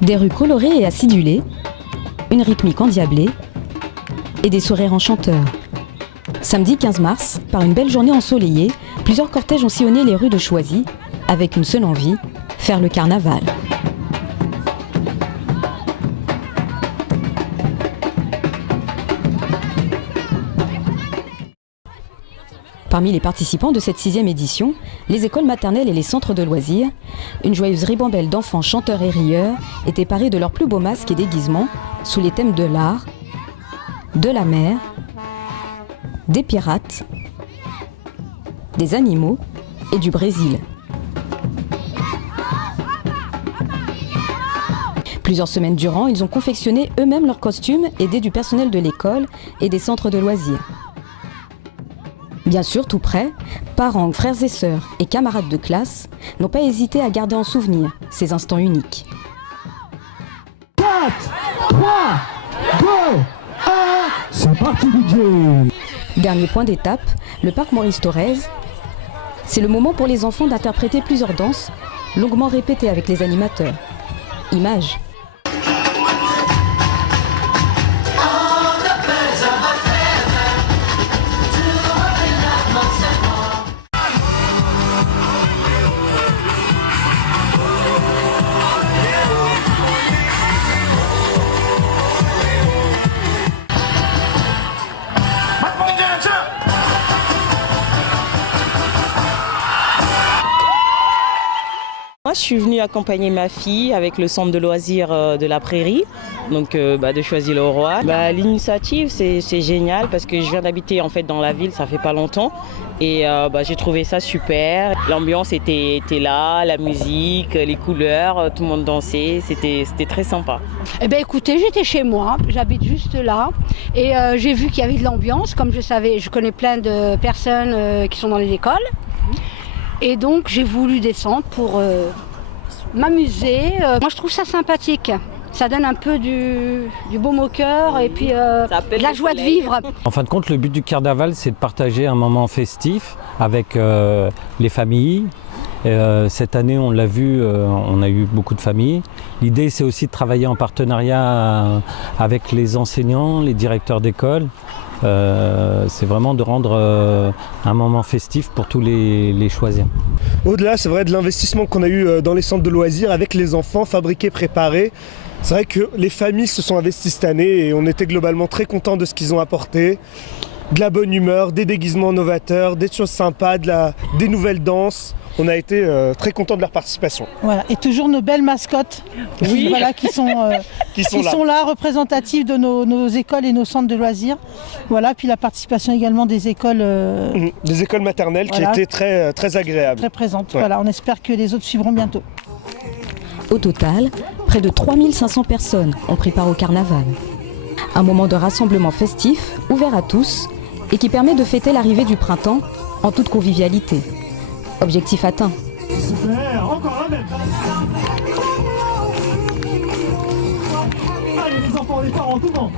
Des rues colorées et acidulées, une rythmique endiablée et des sourires enchanteurs. Samedi 15 mars, par une belle journée ensoleillée, plusieurs cortèges ont sillonné les rues de Choisy avec une seule envie, faire le carnaval. Parmi les participants de cette 6e édition, les écoles maternelles et les centres de loisirs, une joyeuse ribambelle d'enfants chanteurs et rieurs étaient parés de leurs plus beaux masques et déguisements sous les thèmes de l'art, de la mer, des pirates, des animaux et du Brésil. Plusieurs semaines durant, ils ont confectionné eux-mêmes leurs costumes, aidés du personnel de l'école et des centres de loisirs. Bien sûr, tout près, parents, frères et sœurs et camarades de classe n'ont pas hésité à garder en souvenir ces instants uniques. 4, 3, 2, 1, c'est parti DJ. Dernier point d'étape, le parc Maurice Thorez. C'est le moment pour les enfants d'interpréter plusieurs danses, longuement répétées avec les animateurs. Images. Moi, je suis venue accompagner ma fille avec le centre de loisirs de la Prairie, donc de Choisy-le-Roi. L'initiative, c'est génial parce que je viens d'habiter en fait dans la ville, ça fait pas longtemps, et j'ai trouvé ça super. L'ambiance était là, la musique, les couleurs, tout le monde dansait, c'était très sympa. Eh bien écoutez, j'étais chez moi, j'habite juste là, et j'ai vu qu'il y avait de l'ambiance, comme je savais, je connais plein de personnes qui sont dans les écoles. Et donc j'ai voulu descendre pour m'amuser. Moi je trouve ça sympathique. Ça donne un peu du baume au cœur et puis de la joie de vivre. En fin de compte, le but du carnaval, c'est de partager un moment festif avec les familles. Cette année, on l'a vu, on a eu beaucoup de familles. L'idée, c'est aussi de travailler en partenariat avec les enseignants, les directeurs d'école. C'est vraiment de rendre un moment festif pour tous les choisirs. Au-delà, c'est vrai, de l'investissement qu'on a eu dans les centres de loisirs avec les enfants fabriqués, préparés. C'est vrai que les familles se sont investies cette année et on était globalement très contents de ce qu'ils ont apporté. De la bonne humeur, des déguisements novateurs, des choses sympas, des nouvelles danses. On a été très contents de leur participation. Voilà, et toujours nos belles mascottes qui sont là, représentatives de nos écoles et nos centres de loisirs. Voilà, puis la participation également des écoles. Des écoles maternelles qui étaient très agréables. Très présentes. Ouais. Voilà, on espère que les autres suivront bientôt. Au total, près de 3500 personnes ont pris part au carnaval. Un moment de rassemblement festif, ouvert à tous, et qui permet de fêter l'arrivée du printemps en toute convivialité. Objectif atteint. Super, encore un même. Allez les enfants, les parents, tout le monde.